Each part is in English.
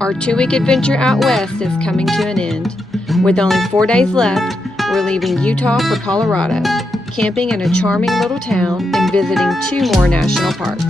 Our 2-week adventure out west is coming to an end. With only 4 days left, we're leaving Utah for Colorado, camping in a charming little town and visiting 2 more national parks.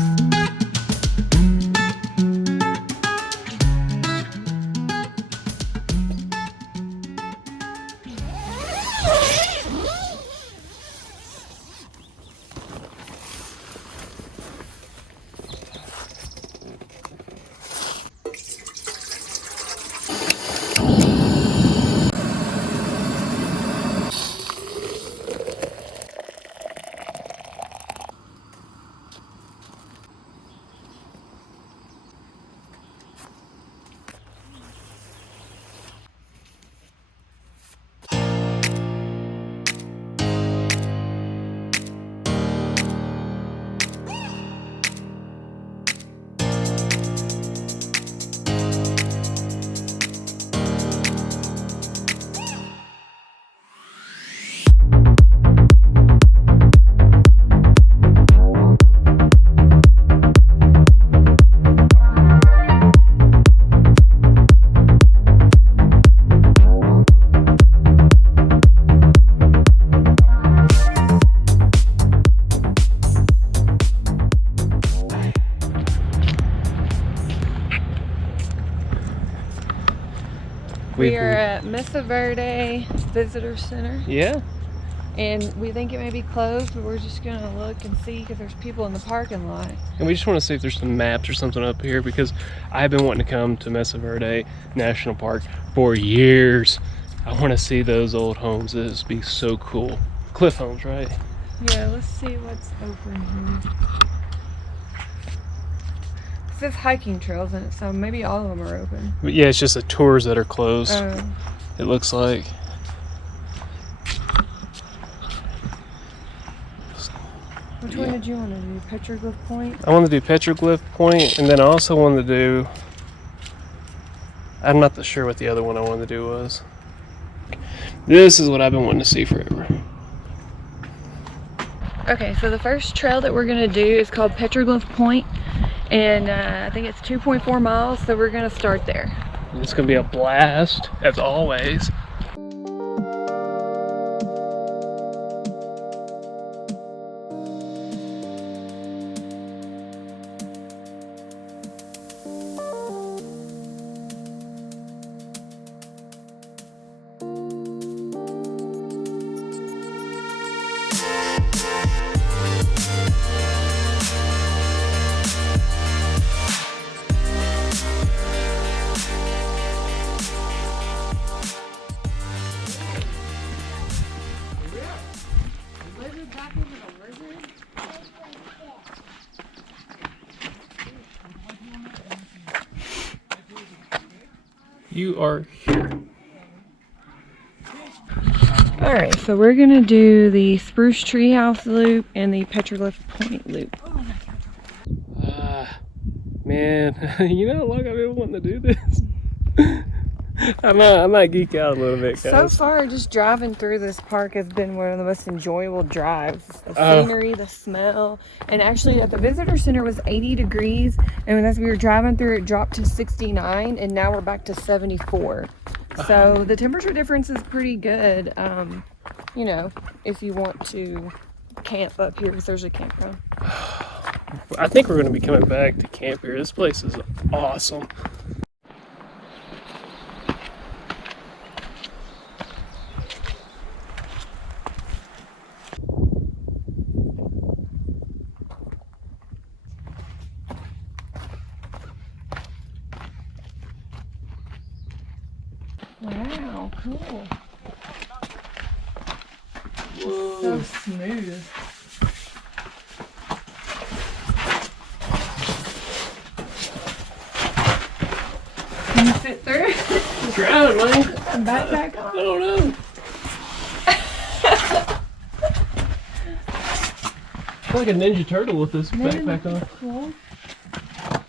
We are at Mesa Verde Visitor Center. Yeah. And we think it may be closed, but we're just going to look and see because there's people in the parking lot. And we just want to see if there's some maps or something up here because I've been wanting to come to Mesa Verde National Park for years. I want to see those old homes. This would be so cool. Cliff homes, right? Yeah, let's see what's open here. It says hiking trails in it, so maybe all of them are open. But yeah, it's just the tours that are closed. Oh. It looks like. Which one did you want to do? Petroglyph Point? I want to do Petroglyph Point, and then I also wanted to do, I'm not sure what the other one I wanted to do was. This is what I've been wanting to see forever. Okay, so the first trail that we're going to do is called Petroglyph Point, and I think it's 2.4 miles, so we're going to start there. It's going to be a blast, as always. You are here. Alright, so we're going to do the Spruce Treehouse Loop and the Petroglyph Point Loop. Man, you know how long I've been wanting to do this? I might geek out a little bit, guys. So far, just driving through this park has been one of the most enjoyable drives. The scenery, the smell, and actually at the visitor center was 80 degrees, and as we were driving through, it dropped to 69, and now we're back to 74. So the temperature difference is pretty good, you know, if you want to camp up here, because there's a campground. I think we're going to be coming back to camp here. This place is awesome. Wow, cool. Whoa. So smooth. Can you fit through? I'm trying, man. Backpack on? I don't know. I feel like a Ninja Turtle with this backpack on. Cool. I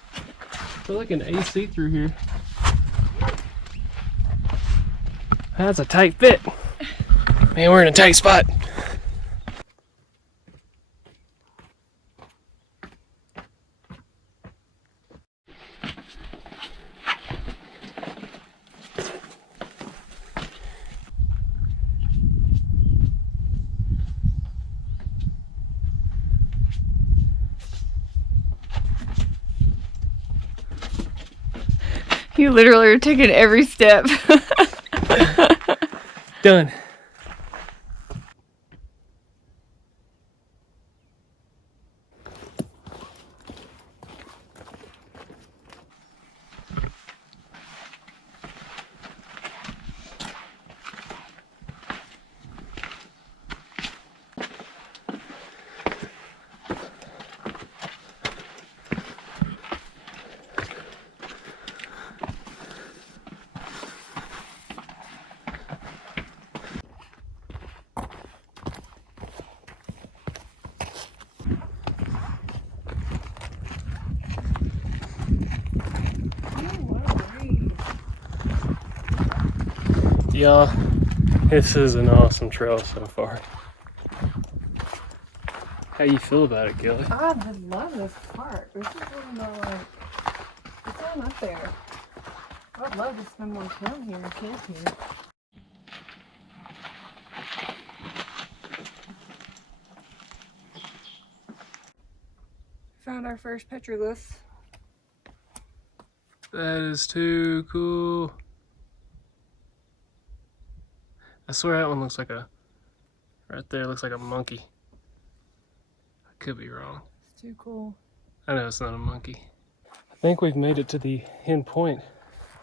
feel like an AC through here. That's a tight fit. Man, we're in a tight spot. You literally are taking every step. Done. Y'all, this is an awesome trail so far. How you feel about it, Gilly? I just love this park. This is one of my, like, it's on up there. I'd love to spend more time here and camp here. Found our first petroglyph. That is too cool. I swear that one looks like a, right there looks like a monkey. I could be wrong. It's too cool. I know it's not a monkey. I think we've made it to the end point.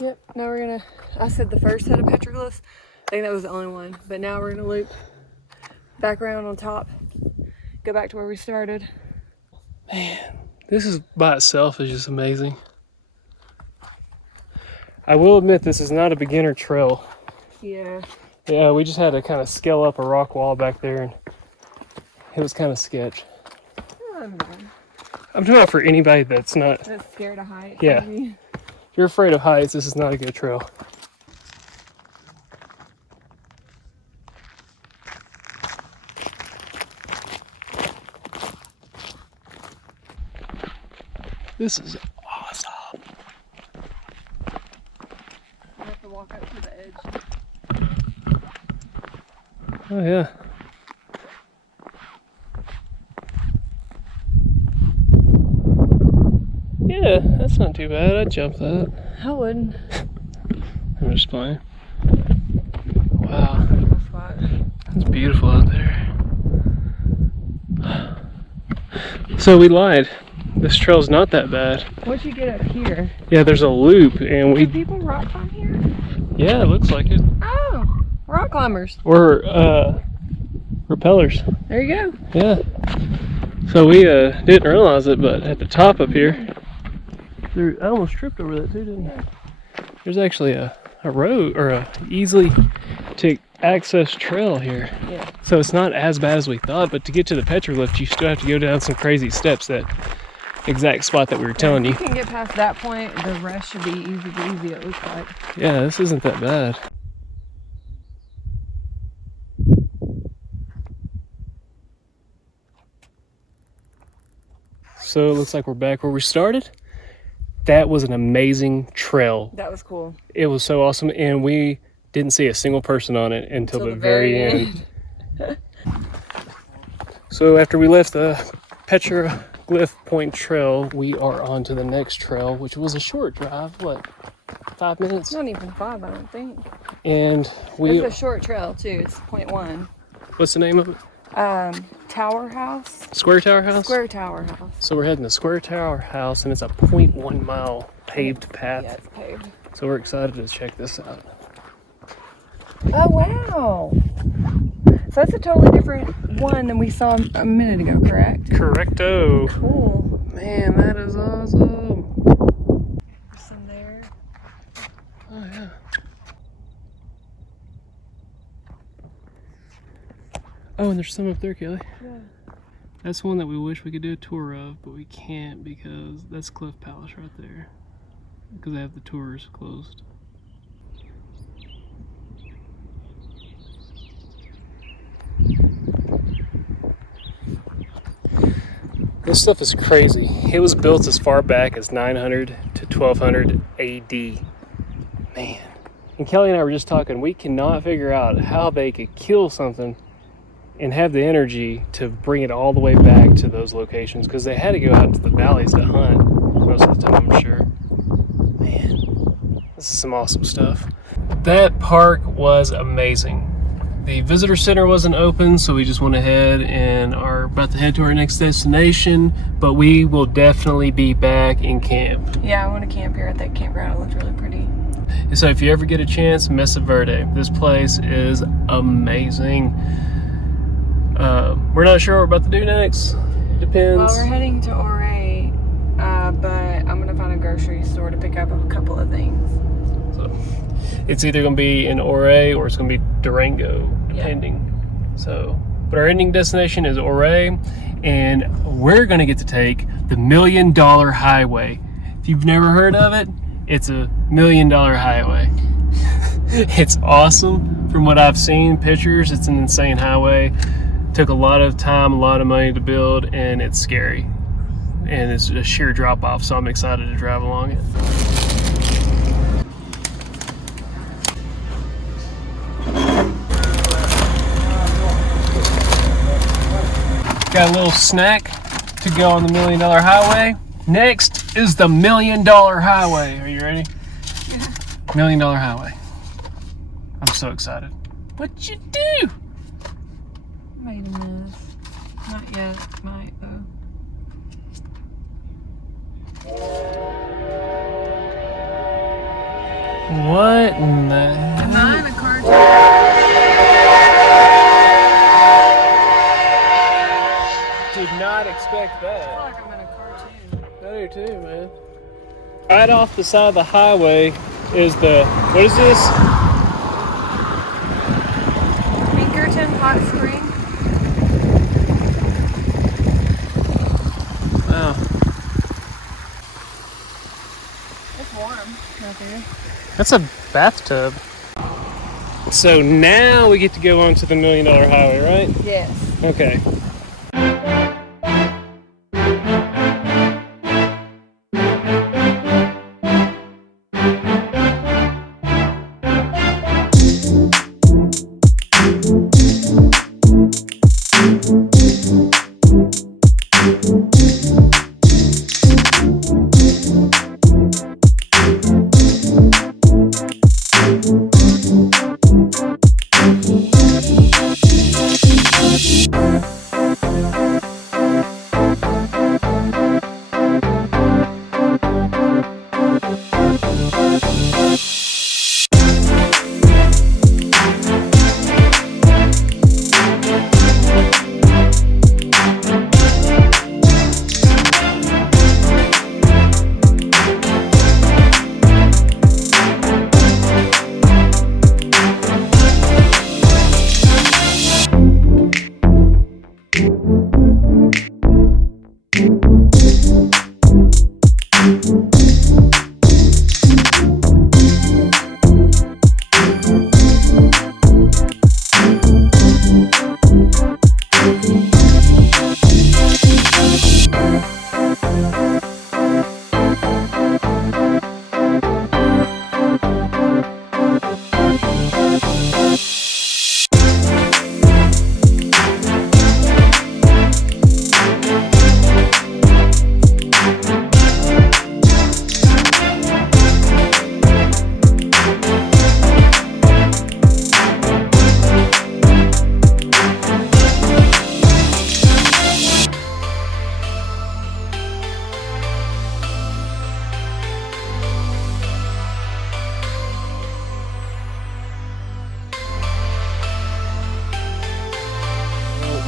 Yep, now we're gonna, I said the first set of petroglyphs. I think that was the only one. But now we're gonna loop back around on top, go back to where we started. Man, this is by itself is just amazing. I will admit this is not a beginner trail. Yeah. Yeah, we just had to kind of scale up a rock wall back there and it was kind of sketch. I'm talking about for anybody that's not... That's scared of heights. Yeah. Maybe. If you're afraid of heights, this is not a good trail. This is awesome. I have to walk up to the edge. Oh yeah. Yeah, that's not too bad. I'd jump that. I wouldn't. I'm just playing. Wow. It's beautiful out there. So we lied. This trail's not that bad. Once you get up here. Yeah, there's a loop and Do people rock climb here? Yeah, it looks like it. Oh, rock climbers. Or repellers. There you go. Yeah. So we didn't realize it, but at the top up here, I almost tripped over that too, didn't I? There's actually a road or a easily to access trail here. Yeah. So it's not as bad as we thought, but to get to the Petroglyph, you still have to go down some crazy steps. That exact spot that we were telling you. If you can get past that point, the rest should be easy breezy, it looks like. Yeah, this isn't that bad. So it looks like we're back where we started. That was an amazing trail. That was cool. It was so awesome, and we didn't see a single person on it until the very end. So after we left the Petroglyph Point Trail, we are on to the next trail, which was a short drive, what, 5 minutes? Not even 5, I don't think. And we... It's a short trail too, it's 0.1. What's the name of it? Tower House. Square Tower House? Square Tower House. So we're heading to Square Tower House, and it's a 0.1 mile paved path. Yeah, it's paved. So we're excited to check this out. Oh, wow. So that's a totally different one than we saw a minute ago, correct? Correcto. Cool. Man, that is awesome. There's some there. Oh, yeah. Oh, and there's some up there, Kelly. Yeah. That's one that we wish we could do a tour of, but we can't because that's Cliff Palace right there. Because they have the tours closed. This stuff is crazy. It was built as far back as 900 to 1200 AD. Man. And Kelly and I were just talking, we cannot figure out how they could kill something and have the energy to bring it all the way back to those locations, because they had to go out into the valleys to hunt most of the time, I'm sure. Man. This is some awesome stuff. That park was amazing. The visitor center wasn't open, so we just went ahead and are about to head to our next destination, but we will definitely be back in camp. Yeah, I want to camp here at that campground. It looked really pretty. So if you ever get a chance, Mesa Verde, this place is amazing. We're not sure what we're about to do next. Depends. Well, we're heading to Ouray, but I'm gonna find a grocery store to pick up a couple of things. So it's either gonna be in Ouray or it's gonna be Durango, depending. Yeah. So, but our ending destination is Ouray, and we're gonna get to take the $1 Million Highway. If you've never heard of it, it's a $1 Million Highway. It's awesome. From what I've seen, pictures, it's an insane highway. Took a lot of time, a lot of money to build, and it's scary. And it's a sheer drop off, so I'm excited to drive along it. Got a little snack to go on the $1 Million Highway. Next is the $1 Million Highway. Are you ready? Yeah. $1 Million Highway. I'm so excited. What'd you do? Made a mess. Not yet. Might though. What in the heck? Am I in a car too? Did not expect that. I feel like I'm in a car too. I do too, man. Right off the side of the highway is the, what is this? Pinkerton Hot Spring. Wow. It's warm out there. That's a bathtub. So now we get to go on to the $1 Million Highway, right? Yes. Okay.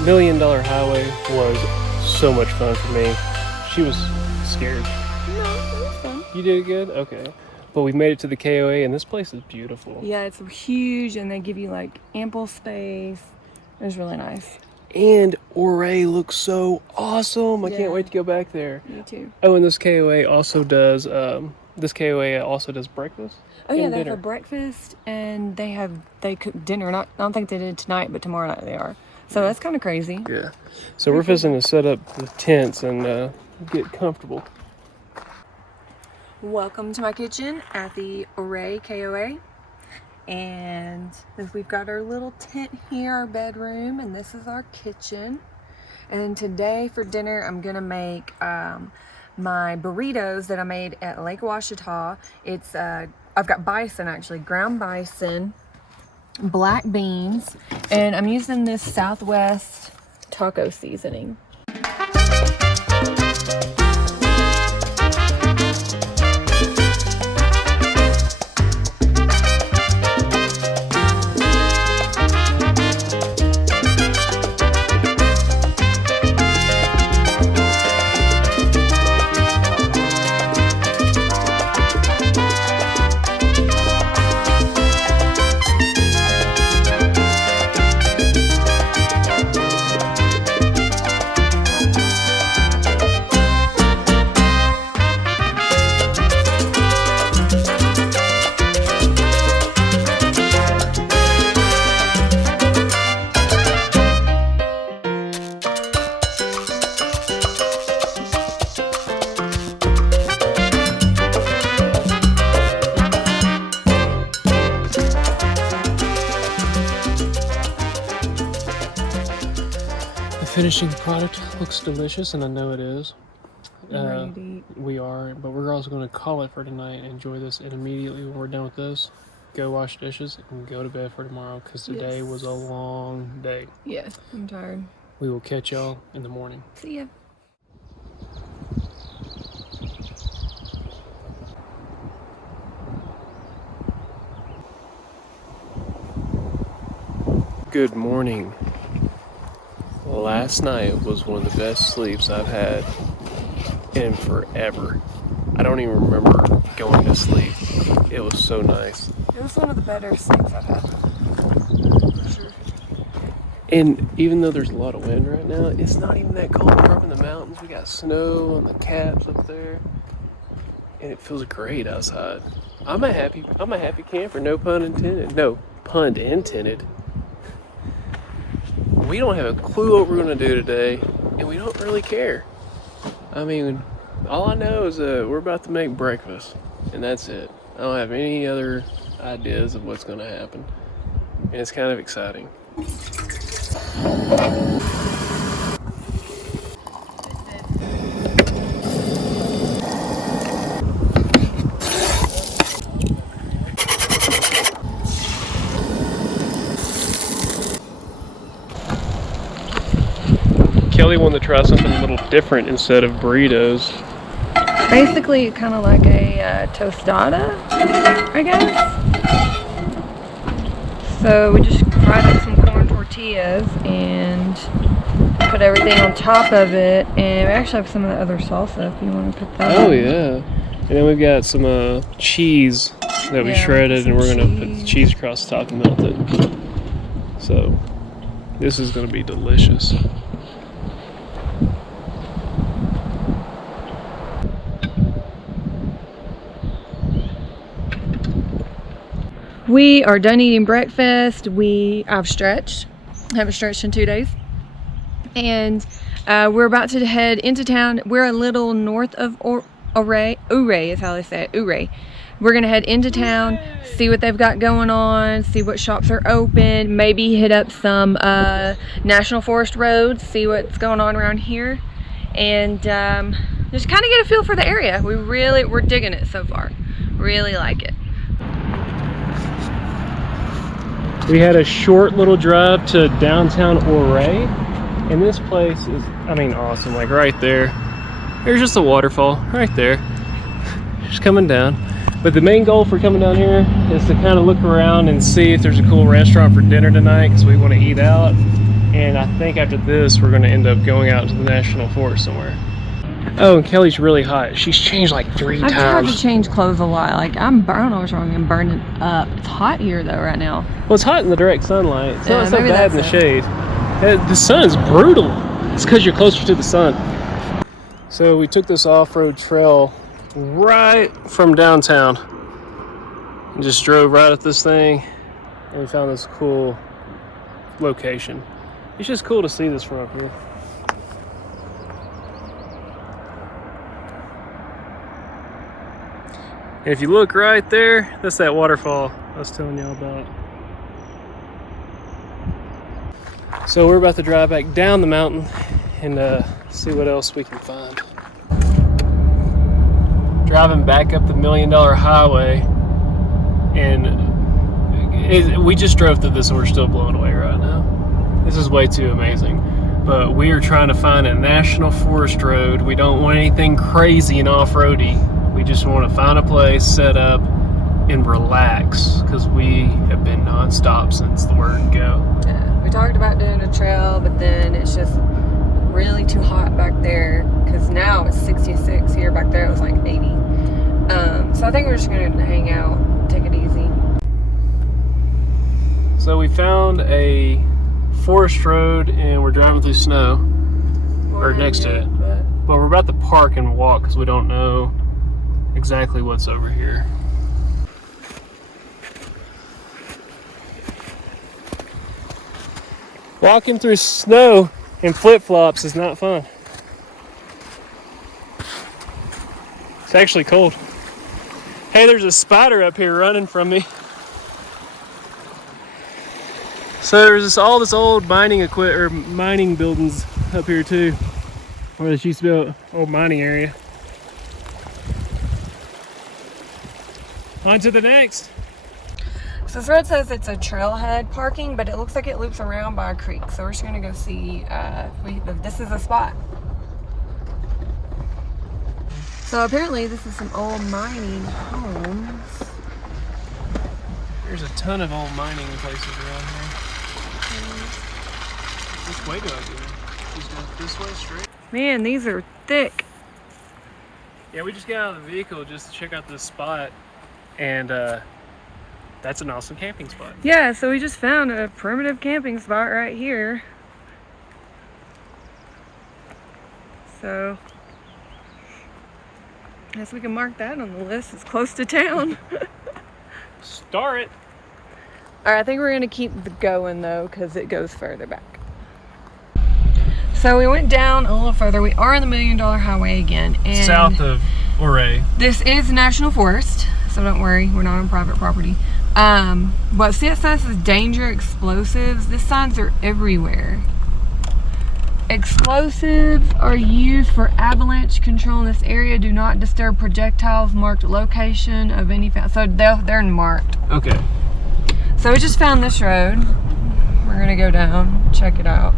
$1 Million Highway was so much fun for me. She was scared. No, it was fun. You did good? Okay. But we made it to the KOA, and this place is beautiful. Yeah, it's huge, and they give you like ample space. It was really nice. And Ouray looks so awesome. I can't Yeah. wait to go back there. Me too. Oh, and this KOA also does breakfast. Oh yeah, and they have dinner. a breakfast, and they cook dinner. Not, I don't think they did tonight, but tomorrow night they are. So that's kind of crazy. Yeah. So we're fixing to set up the tents and get comfortable. Welcome to my kitchen at the Ouray KOA. And we've got our little tent here, our bedroom, and this is our kitchen. And today for dinner, I'm gonna make my burritos that I made at Lake Ouachita. It's I've got bison actually, ground bison, black beans, and I'm using this Southwest taco seasoning. Finishing product looks delicious, and I know it is. Ready to eat. We are, but we're also going to call it for tonight and enjoy this. And immediately when we're done with this, go wash dishes and go to bed for tomorrow, because today was a long day. Yeah, I'm tired. We will catch y'all in the morning. See ya. Good morning. Last night was one of the best sleeps I've had in forever. I don't even remember going to sleep. It was so nice. It was one of the better sleeps I've had. And even though there's a lot of wind right now, it's not even that cold. We're up in the mountains. We got snow on the caps up there, and it feels great outside. I'm a happy camper. No pun intended. No pun intended. We don't have a clue what we're going to do today, and we don't really care. I mean, all I know is that we're about to make breakfast, and that's it. I don't have any other ideas of what's going to happen, and it's kind of exciting. Kelly wanted to try something a little different instead of burritos. Basically, kind of like a tostada, I guess. So we just fried up some corn tortillas and put everything on top of it. And we actually have some of the other salsa if you want to put that Oh, on. yeah. And then we've got some cheese that we shredded, and we're going to put the cheese across the top and melt it. So this is going to be delicious. We are done eating breakfast. I've stretched. I haven't stretched in 2 days. And we're about to head into town. We're a little north of Ouray. Ouray is how they say it. Ouray. We're going to head into town, see what they've got going on, see what shops are open, maybe hit up some National Forest roads, see what's going on around here, and just kind of get a feel for the area. We're digging it so far. Really like it. We had a short little drive to downtown Ouray, and this place is, I mean, awesome. Like right there, there's just a waterfall right there, just coming down. But the main goal for coming down here is to kind of look around and see if there's a cool restaurant for dinner tonight, because we want to eat out. And I think after this, we're going to end up going out to the National Forest somewhere. Oh, and Kelly's really hot. She's changed like 3 times. I've tried to change clothes a lot. Like, I don't know what's wrong. I'm burning up. It's hot here, though, right now. Well, it's hot in the direct sunlight. It's not so maybe bad in the that's shade. The sun is brutal. It's because you're closer to the sun. So we took this off-road trail right from downtown and just drove right at this thing, and we found this cool location. It's just cool to see this from up here. And if you look right there, that's that waterfall I was telling y'all about. So we're about to drive back down the mountain and see what else we can find. Driving back up the $1 Million Highway, We just drove through this and we're still blown away right now. This is way too amazing. But we are trying to find a national forest road. We don't want anything crazy and off-roady. We just want to find a place, set up, and relax, because we have been non-stop since the word go. Yeah, we talked about doing a trail, but then it's just really too hot back there, because now it's 66 here. Back there it was like 80. So I think we're just going to hang out, take it easy. So we found a forest road and we're driving through snow, or next to it. But we're about to park and walk because we don't know exactly what's over here. Walking through snow in flip-flops is not fun. It's actually cold. Hey, there's a spider up here running from me. So there's all this old mining mining buildings up here too, where this used to be an old mining area. On to the next. So this road says it's a trailhead parking, but it looks like it loops around by a creek. So we're just gonna go see if this is a spot. So apparently this is some old mining homes. There's a ton of old mining places around here. Which way do I go? Just go this way straight? Man, these are thick. Yeah, we just got out of the vehicle just to check out this spot, and that's an awesome camping spot. Yeah, so we just found a primitive camping spot right here. So I guess we can mark that on the list. It's close to town. Start it. All right, I think we're gonna keep going though, because it goes further back. So we went down a little further. We are on the $1 Million Highway again, and south of Ouray. This is National Forest, so don't worry, we're not on private property. But see, it says is danger explosives. These signs are everywhere. Explosives are used for avalanche control in this area. Do not disturb projectiles. Marked location of any. So they're marked. Okay. So we just found this road. We're gonna go down, check it out.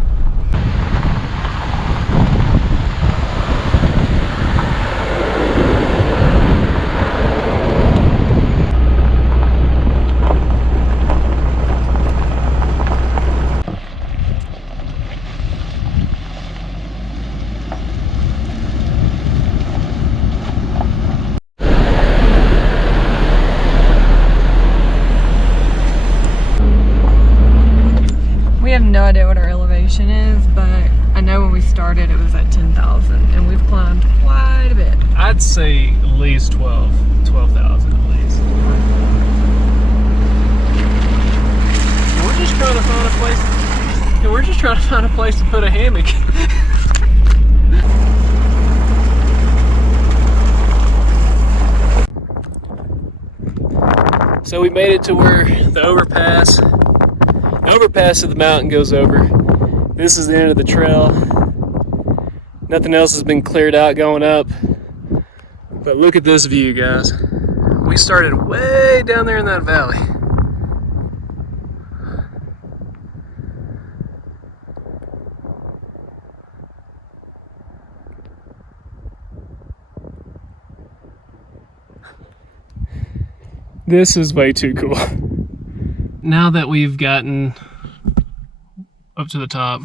We have no idea what our elevation is, but I know when we started it was at 10,000, and we've climbed quite a bit. I'd say at least 12,000 at least. We're just trying to find a place. We're just trying to find a place to put a hammock. So we made it to where the overpass of the mountain goes over. This is the end of the trail. Nothing else has been cleared out going up. But look at this view, guys. We started way down there in that valley. This is way too cool. Now that we've gotten up to the top,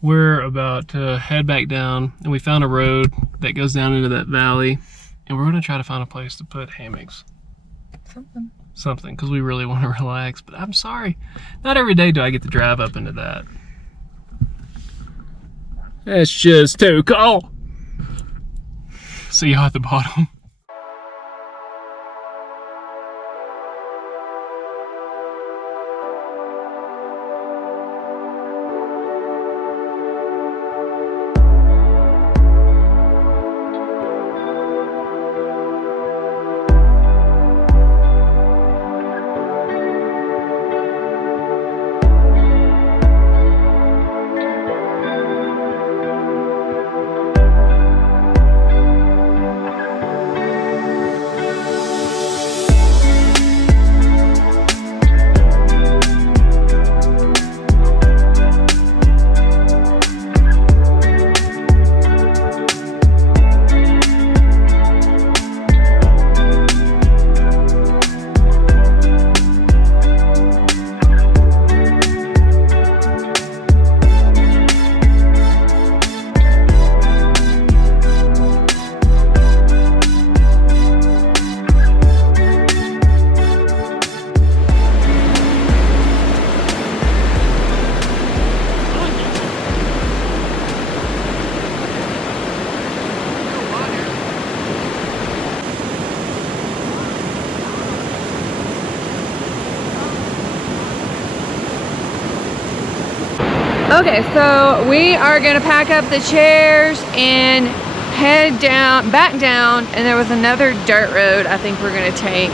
we're about to head back down, and we found a road that goes down into that valley, and we're gonna try to find a place to put hammocks. Something, because we really want to relax, but I'm sorry, not every day do I get to drive up into that. It's just too cold. See y'all at the bottom. Okay, so we are gonna pack up the chairs and head back down, and there was another dirt road I think we're gonna take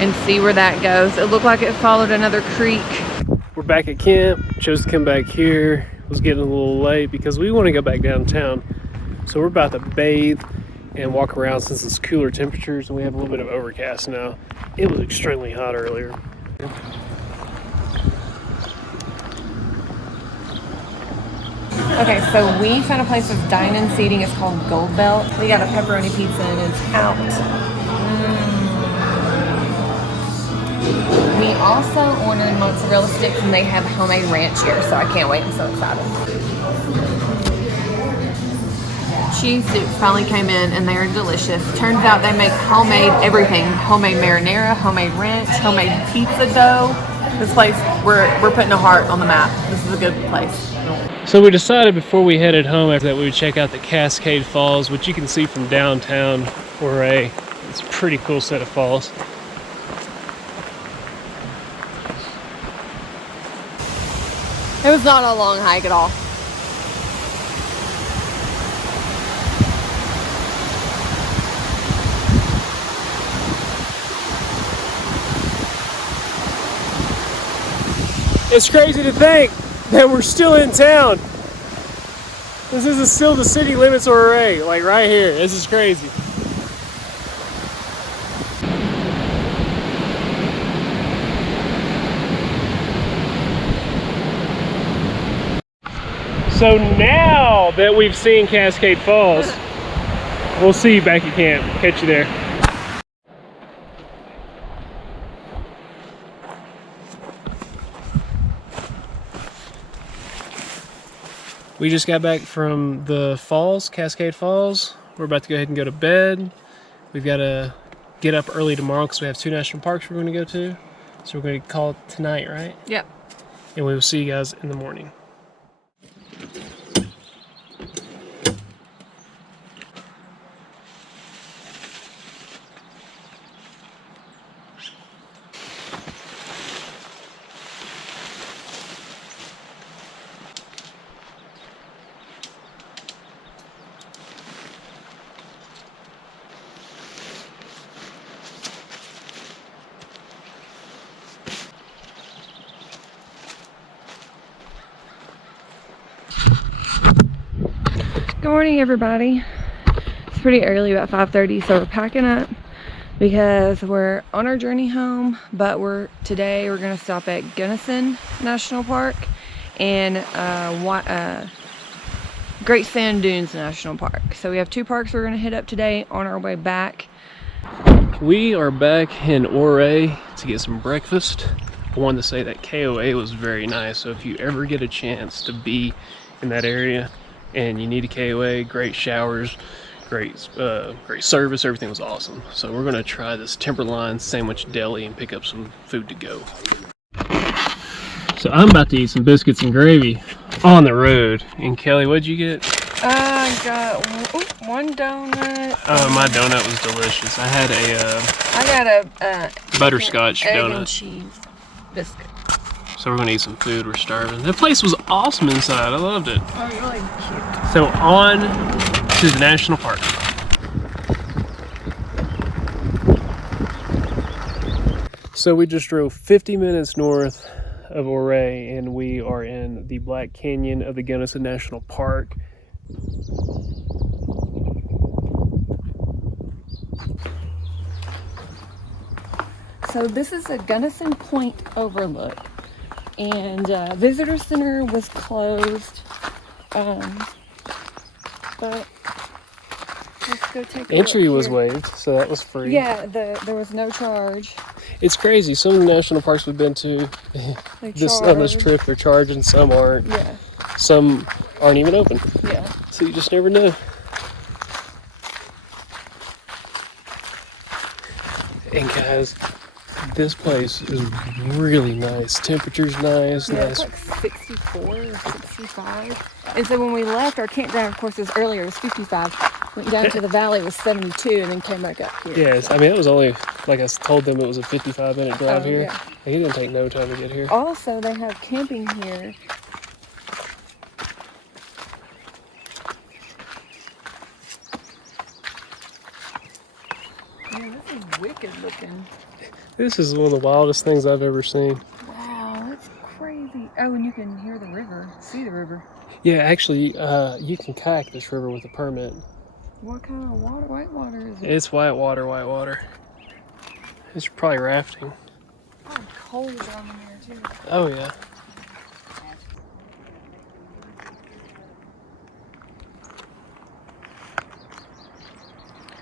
and see where that goes. It looked like it followed another creek. We're back at camp. Chose to come back here. It was getting a little late because we want to go back downtown. So we're about to bathe and walk around since it's cooler temperatures and we have a little bit of overcast now. It was extremely hot earlier. Okay, so we found a place with dine-in seating. It's called Gold Belt. We got a pepperoni pizza and it's out. We also ordered mozzarella sticks and they have homemade ranch here, so I can't wait. I'm so excited. Cheese soups finally came in and they are delicious. Turns out they make homemade everything. Homemade marinara, homemade ranch, homemade pizza dough. This place, we're putting a heart on the map. This is a good place. So we decided before we headed home after that we would check out the Cascade Falls, which you can see from downtown Ouray. It's a pretty cool set of falls. It was not a long hike at all. It's crazy to think that we're still in town. This is still the city limits of Ouray, like right here. This is crazy. So now that we've seen Cascade Falls, we'll see you back at camp. Catch you there. We just got back from the falls, Cascade Falls. We're about to go ahead and go to bed. We've got to get up early tomorrow because we have 2 national parks we're going to go to. So we're going to call it tonight, right? Yep. And we will see you guys in the morning. Good morning, everybody. It's pretty early, about 5:30, so we're packing up because we're on our journey home, but today we're gonna stop at Gunnison National Park and Great Sand Dunes National Park. So we have 2 parks we're gonna hit up today on our way back. We are back in Ouray to get some breakfast. I wanted to say that KOA was very nice, so if you ever get a chance to be in that area and you need a KOA, great showers, great service, everything was awesome. So we're gonna try this Timberline Sandwich Deli and pick up some food to go. So I'm about to eat some biscuits and gravy on the road. And Kelly, what'd you get? I got one donut. Oh, my donut was delicious. I had I got a butterscotch egg donut. and cheese biscuit. So we're gonna eat some food, we're starving. That place was awesome inside, I loved it. Oh, really cute. So on to the national park. So we just drove 50 minutes north of Ouray and we are in the Black Canyon of the Gunnison National Park. So this is a Gunnison Point overlook, and visitor center was closed, but let's go take a Entry look was here. waived, so that was free. Yeah, there was no charge. It's crazy. Some of the national parks we've been to on this trip are charging, some aren't. Yeah. Some aren't even open. Yeah. So you just never know. And guys, this place is really nice. Temperature's nice. Yeah, Nice. it's like 64 or 65. And so when we left, our campground, of course, was earlier. It was 55. Went down to the valley, it was 72, and then came back up here. Yes, I mean, it was only, like I told them, it was a 55-minute drive here. Yeah. It didn't take no time to get here. Also, they have camping here looking. This is one of the wildest things I've ever seen. Wow, that's crazy. Oh, and you can hear the river, see the river. Yeah, actually, you can kayak this river with a permit. What kind of water? White water is it? It's white water, white water. It's probably rafting. Oh, cold down in there too. Oh, yeah.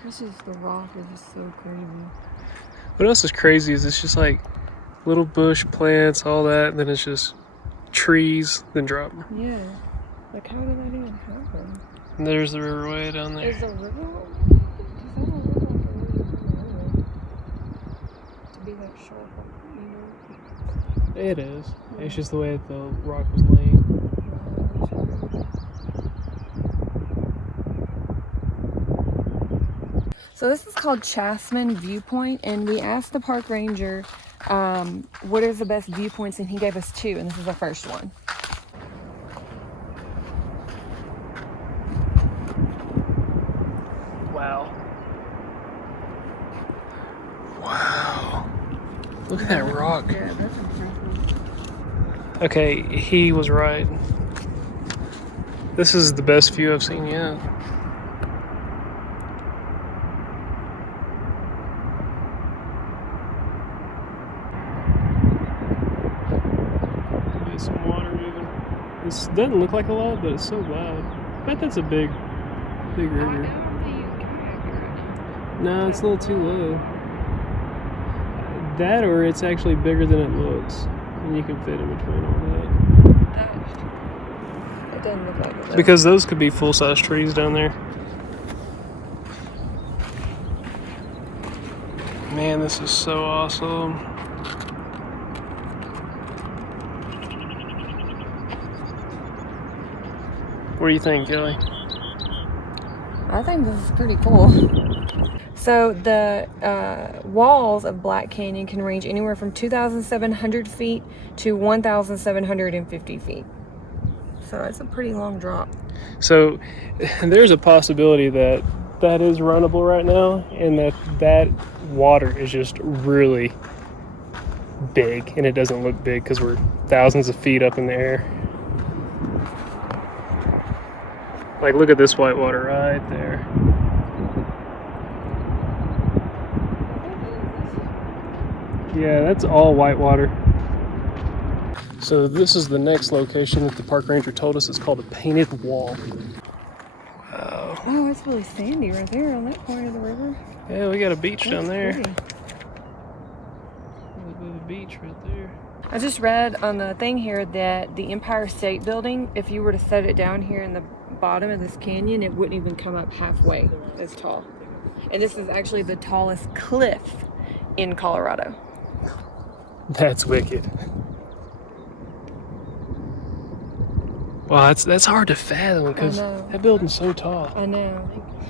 This is the rock is just so crazy. What else is crazy is it's just like little bush plants, all that, and then it's just trees, then drop. Yeah. Like, how did that even happen? And there's the river way down there. Is the river over there? Because that don't look like a really big river. To be that sharp, you know? It is. It's just the way the rock was laying. So this is called Chasman Viewpoint, and we asked the park ranger what is the best viewpoints, and he gave us 2, and this is the first one. Wow. Wow. Look at that rock. Yeah, that's impressive. Okay, he was right. This is the best view I've seen yet. There's some water moving. This doesn't look like a lot, but it's so loud. I bet that's a big river. No, it's a little too low. That, or it's actually bigger than it looks, and you can fit in between all that. It doesn't look like it. Because those could be full-size trees down there. Man, this is so awesome. What do you think, Kelly? I think this is pretty cool. So the walls of Black Canyon can range anywhere from 2,700 feet to 1,750 feet. So it's a pretty long drop. So there's a possibility that that is runnable right now, and that water is just really big, and it doesn't look big because we're thousands of feet up in the air. Like, look at this white water right there. Yeah, that's all white water. So this is the next location that the park ranger told us. It's called the Painted Wall. Wow. Oh, it's really sandy right there on that part of the river. Yeah, we got a beach down there. Pretty. A little bit of a beach right there. I just read on the thing here that the Empire State Building, if you were to set it down here in the bottom of this canyon, it wouldn't even come up halfway as tall. And this is actually the tallest cliff in Colorado. That's wicked. Wow, that's hard to fathom because that building's so tall. I know.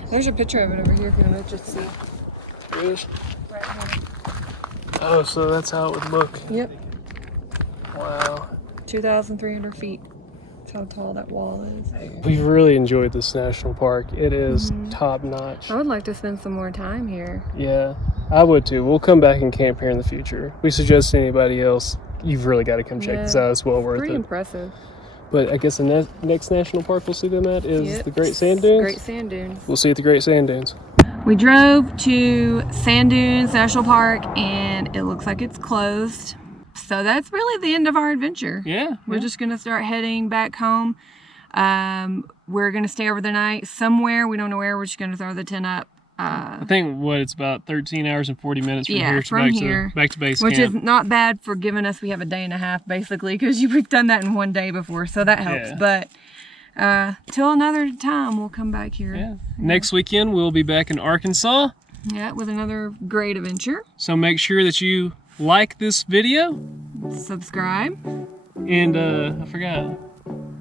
There's a picture of it over here if you want to just see. Really? Right here. Oh, so that's how it would look. Yep. Wow. 2,300 feet. That's how tall that wall is. We've really enjoyed this national park. It is top notch. I would like to spend some more time here. Yeah, I would too. We'll come back and camp here in the future. We suggest to anybody else, you've really got to come check this out. It's well worth Pretty it. impressive. But I guess the next national park we'll see them at is the Great Sand Dunes. Great Sand Dunes. We'll see you at the Great Sand Dunes. We drove to Sand Dunes National Park and it looks like it's closed. So that's really the end of our adventure. Yeah. We're just going to start heading back home. We're going to stay over the night somewhere. We don't know where. We're just going to throw the tent up. I think it's about 13 hours and 40 minutes from here to back to base which camp. is not bad for giving us. We have a day and a half basically because we've done that in one day before, so that helps. But till another time, we'll come back here. Yeah. Next weekend we'll be back in Arkansas. Yeah, with another great adventure. So make sure that you like this video, subscribe, and I forgot.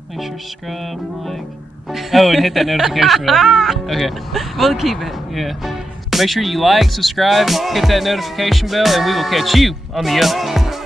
Make sure to subscribe, like. Oh, and hit that notification bell. Okay. We'll keep it. Yeah. Make sure you like, subscribe, hit that notification bell, and we will catch you on the other.